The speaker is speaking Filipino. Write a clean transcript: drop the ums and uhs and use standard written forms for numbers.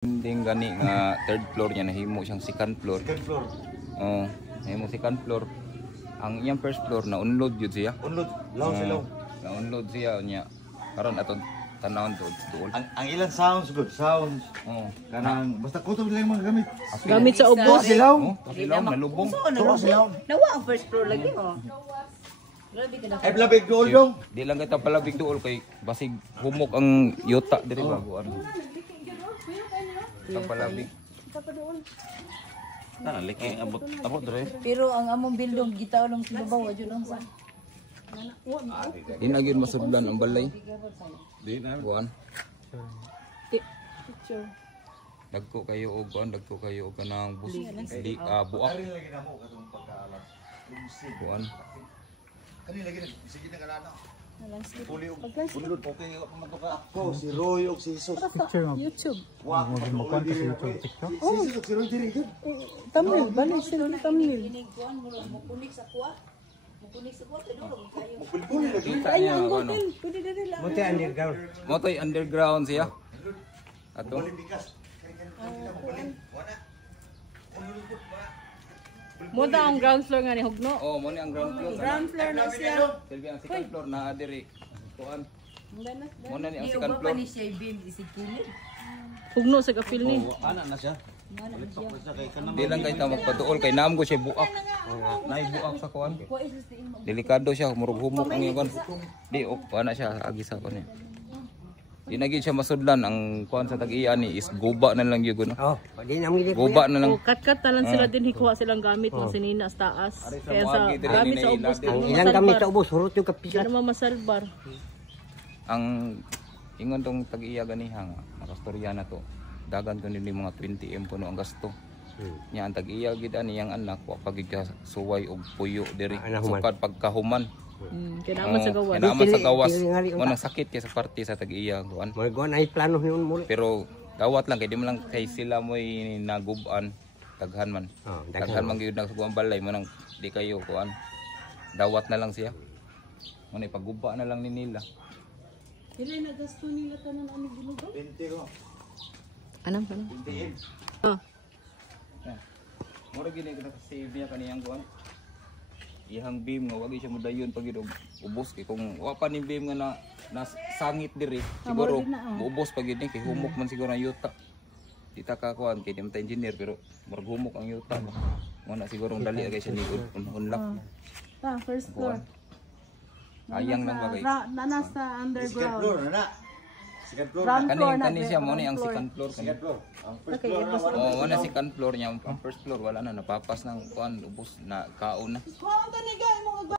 Hindi gani nga third floor niya nahimo siyang second floor. Second floor. Oh, nahimo second floor. Ang iyang first floor na unload yun siya. Unload, law silaw. Na unload siya niya. Karon aton tanawon dool. Ang ilang sounds good, sounds. Oh, Kanang basta kutob lang yung mga gamit. Gamit sa ubos. Silaw. oh, silaw nalubong. Tuwa silaw. Nawa ang first floor lagi oh. Grabe ka na. Ay blabig dool dong. Di lang kita palabig dool kay basig humok ang yuta diri bago ano. Ang palabig. Liki abot dre. Pero ang among bildong gitaw lang sa babaw adyo lang sa. Di na gyud masudlan ang balay. Di na buwan. Picture. Dagko kayo og kuan, dagko kayo og kanang bus. Di buak. Buwan. Kani lagi sige na kanana. Puli og unlod okay pamatuka. Ako si Roy og si Jesus. YouTube. Wa magkwento si YouTube TikTok. Si Jesus si Roy diri. Thumbnail. Balik sila ng thumbnail. Kuan mo kunik sa kuwa. Mo kunik sa kuwa kaduro kayo. Puli lagi. Ay, ang hotel. Pwede dili lang. Motoy underground siya. Ato. Bigas. Mo ta ang ground floor nga ni Hugno. Oh, mo ni ang ground floor. Ground floor na siya. Silbi ang second floor na diri. Kuan. Mo na ni ang Di second uba floor. pa ni siya bim isikilid. Hugno sa kapil ni. Ana na siya. Di lang kay ta magpatuol kay naam ko siya buak. Nay buak sa kuan. Delikado siya, murug humok ang iyang kuan. Di ana siya agi sa kuan. Di na gid siya masudlan ang kuan sa tag-iya ni is guba na lang gyud no. Oh, pwede na mo gid. Guba na lang. O kat-kat talan sila din hikuha silang gamit ng sinina sa taas. Kaya sa buhagi, gamit sa dili ubos na Ang ilang gamit sa ubos, hurot yung Hindi kapisa. naman masalbar. Ang ingon tong tag-iya ganiha nga nakastorya na to. Dagan ko nili mga 20 M puno ang gasto. Nya ang tag-iya gid ani yang anak wa pagid ka suway og puyo diri sukad pagkahuman. Kaya naman sa gawa. Kinaman sa gawas. Mo nang sakit kay sa parte sa tag-iya kuan. Mo go na plano niyon mo. Pero dawat lang kay di man lang kay sila moy naguban daghan man. Oh, Daghan man gyud nagsuguan balay mo nang di kayo kuan. Dawat na lang siya. Mo na ipaguba na lang ni nila. Kailan na gasto nila tanan ani ginugo? 20 ko. Anam pa. 20. Oh. Mura gini ko save niya kaniyang kuan. Ihang beam nga wagi siya modayon pag gid ubos kay kung wa pa ni beam nga na sangit diri siguro ubos pag gid ni kay humok man siguro ang yuta. Di ta ka kuan kay di man ta engineer pero murag humok ang yuta mo na siguro dali kay siya ni unlock. First floor. Ayang nang bagay. Na sa Second underground. floor na. Second floor. Kani siya mo ni ang second floor kani. Second floor. Ang first floor na wala. Oh, wala second floor niya, ang first floor wala na napapas ng kuan ubos na kaon na. Kuha ta ni guy mo